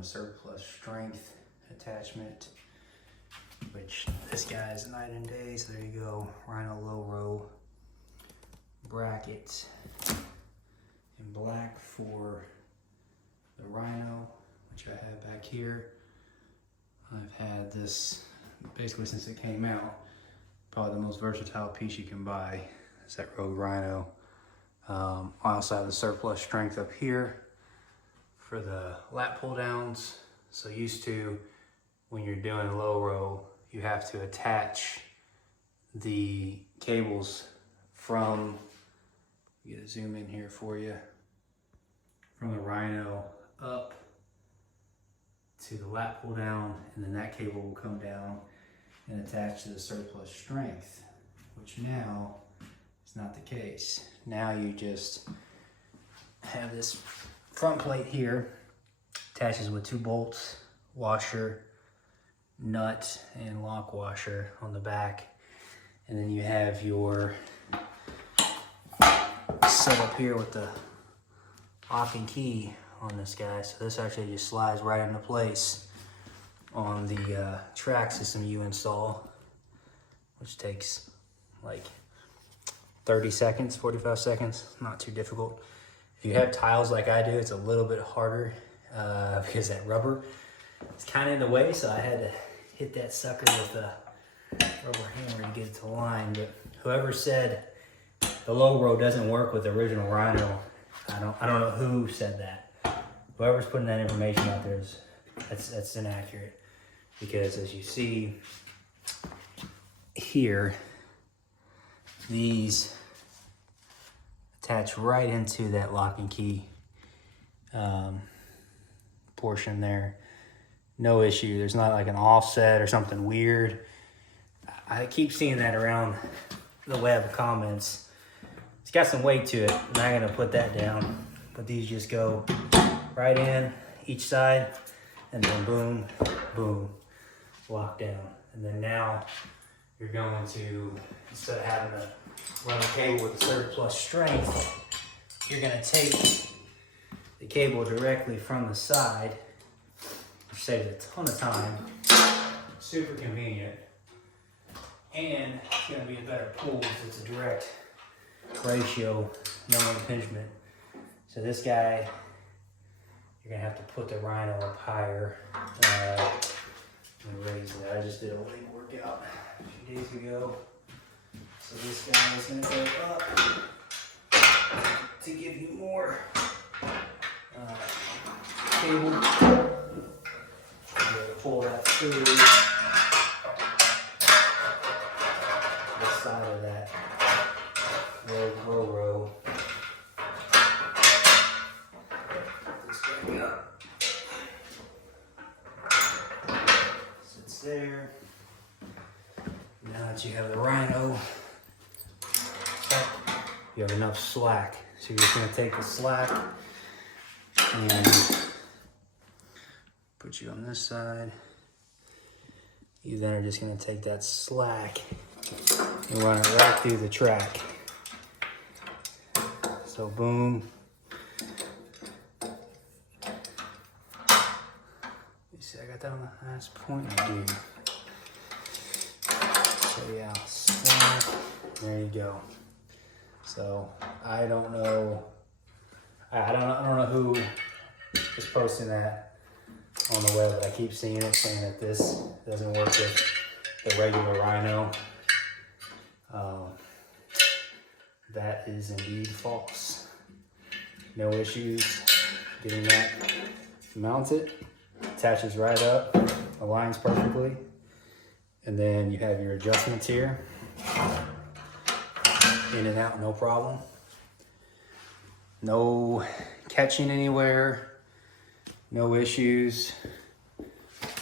a surplus strength attachment, which this guy is night and day. So there you go, Rhino low row bracket in black for the Rhino, which I have back here. I've had this basically since it came out. Probably the most versatile piece you can buy is that Rogue Rhino. I also have the surplus strength up here for the lat pull downs. So used to, when you're doing low row, you have to attach the cables from, get a zoom in here for you, from the Rhino up to the lat pull down, and then that cable will come down and attach to the surplus strength, which now is not the case. Now you just have this front plate here, attaches with 2 bolts, washer, nut, and lock washer on the back. And then you have your setup here with the lock and key on this guy. So this actually just slides right into place on the track system you install, which takes like 30 seconds, 45 seconds, not too difficult. If you have tiles like I do, it's a little bit harder because that rubber is kind of in the way, so I had to hit that sucker with a rubber hammer to get it to line. But whoever said the low row doesn't work with the original Rhino, I don't know who said that. Whoever's putting that information out there that's inaccurate, because as you see here, these attach right into that lock and key portion there. No issue. There's not like an offset or something weird. I keep seeing that around the web comments. It's got some weight to it. I'm not gonna put that down, but these just go right in each side, and then boom, boom, lock down. And then now you're going to, instead of having to run a cable with a surplus strength, you're gonna take the cable directly from the side, which saves a ton of time, super convenient, and it's gonna be a better pull because it's a direct ratio, no impingement. So this guy, you're gonna have to put the Rhino up higher and raise it. I just did a leg workout a few days ago. So this guy is gonna go up to give you more cable. You're gonna pull that through the side of that row. This guy up. Sits there. Now that you have the Rhino, you have enough slack. So you're just gonna take the slack and put you on this side. You then are just gonna take that slack and run it right through the track. So boom. You see, I got that on the last point. I do. So yeah, slack. There you go. So I don't know. I don't know who is posting that on the web, but I keep seeing it saying that this doesn't work with the regular Rhino. That is indeed false. No issues getting that mounted. Attaches right up, aligns perfectly, and then you have your adjustments here. In and out, no problem. No catching anywhere, no issues.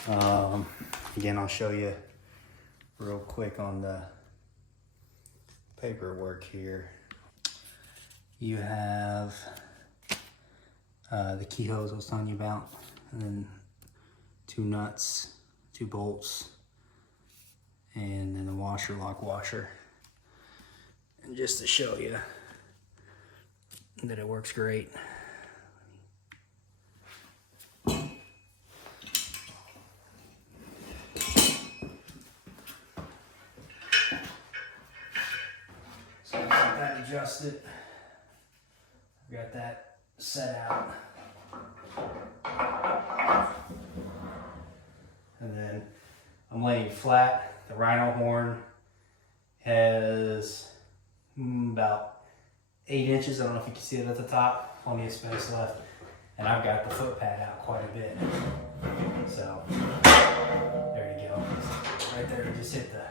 Again, I'll show you real quick on the paperwork here. You have the keyholes I was telling you about, and then 2 nuts, 2 bolts, and then the washer, lock washer. And just to show you that it works great. That adjusted. Got that set out. And then I'm laying flat. The Rhino horn has about 8 inches. I don't know if you can see it at the top. Plenty of space left. And I've got the foot pad out quite a bit. So there you go. Right there, just hit the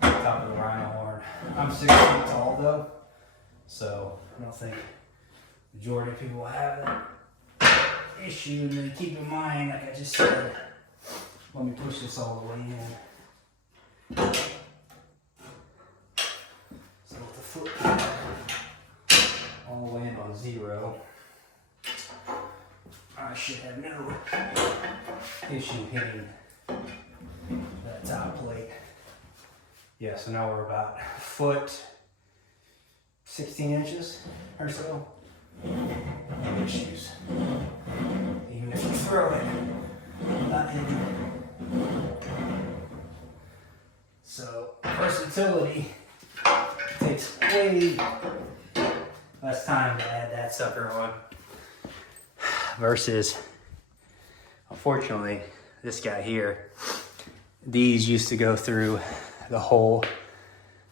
top of the Rhino horn. I'm 6 feet tall though, so I don't think the majority of people will have that issue. And then keep in mind, like I just said, let me push this all the way in. So with the foot all the way in on 0, I should have no issue hitting that top plate. Yeah, so now we're about a foot 16 inches or so. No issues. Even if you throw it, not hitting. So versatility takes way less time to add that sucker on versus, unfortunately, this guy here. These used to go through the hole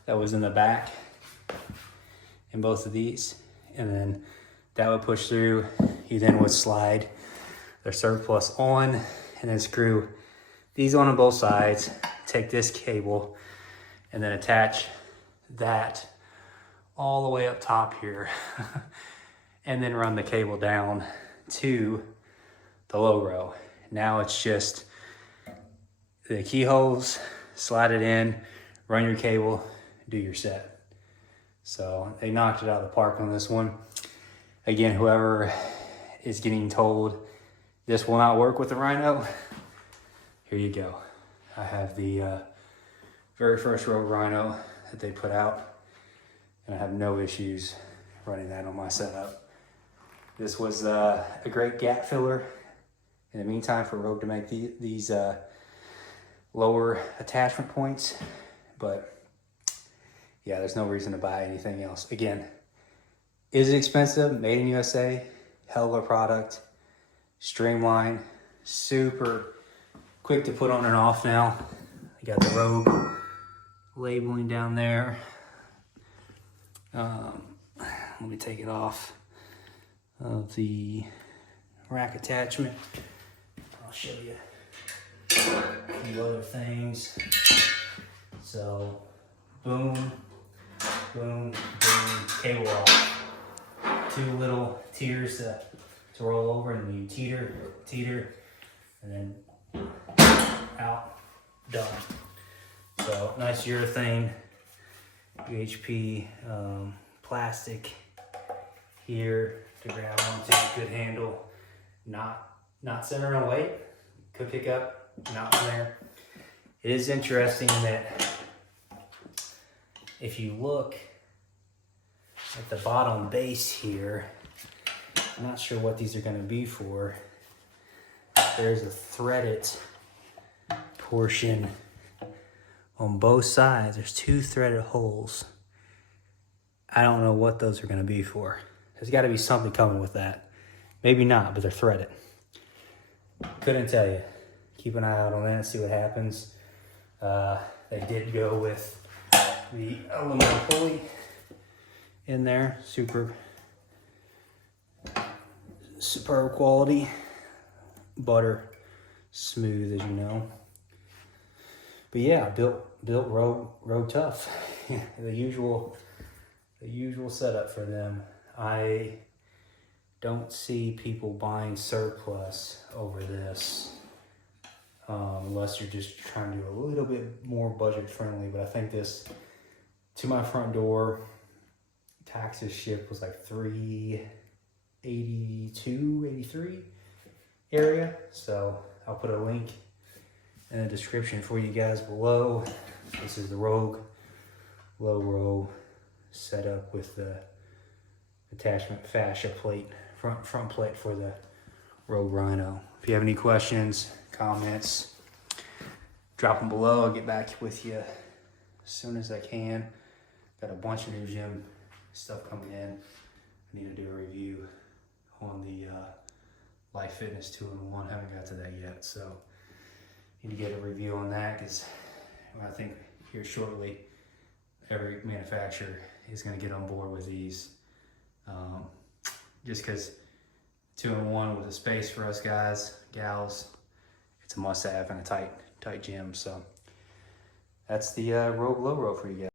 that was in the back in both of these, and then that would push through. You then would slide their surplus on and then screw these on both sides, take this cable and then attach that all the way up top here and then run the cable down to the low row. Now it's just the keyholes, slide it in, run your cable, do your set. So they knocked it out of the park on this one. Again, whoever is getting told this will not work with the Rhino, here you go. I have the very first Rogue Rhino that they put out, and I have no issues running that on my setup. This was a great gap filler in the meantime for Rogue to make these lower attachment points, but yeah, there's no reason to buy anything else. Again, is it expensive? Made in USA, hell of a product, streamlined, super quick to put on and off now. I got the Rogue labeling down there. Let me take it off of the rack attachment. I'll show you a few other things. So, boom, boom, boom, cable off. 2 little tiers to roll over, and then you teeter, and then out, done. So, nice urethane, UHP plastic here to grab onto, good handle, not centering away, could pick up, not from there. It is interesting that if you look at the bottom base here, I'm not sure what these are going to be for. There's a threaded portion on both sides. There's 2 threaded holes. I don't know what those are going to be for. There's got to be something coming with that. Maybe not, but they're threaded. Couldn't tell you. Keep an eye out on that, see what happens. They did go with the aluminum pulley in there. Superb quality. Butter smooth, as you know. But yeah, built road tough. the usual setup for them. I don't see people buying surplus over this unless you're just trying to do a little bit more budget friendly. But I think this, to my front door, taxes shipped was like $382, $83 area. So I'll put a link in the description for you guys below. This is the Rogue low row setup with the attachment fascia plate, front plate for the Rogue Rhino. If you have any questions, comments, drop them below. I'll get back with you as soon as I can. Got a bunch of new gym stuff coming in. I need to do a review on the Life Fitness 2-in-1. Haven't got to that yet, so need to get a review on that, because I think here shortly every manufacturer is going to get on board with these. Just because 2-in-1 with a space for us guys, gals, it's a must-have in a tight gym. So that's the Rogue Low Row for you guys.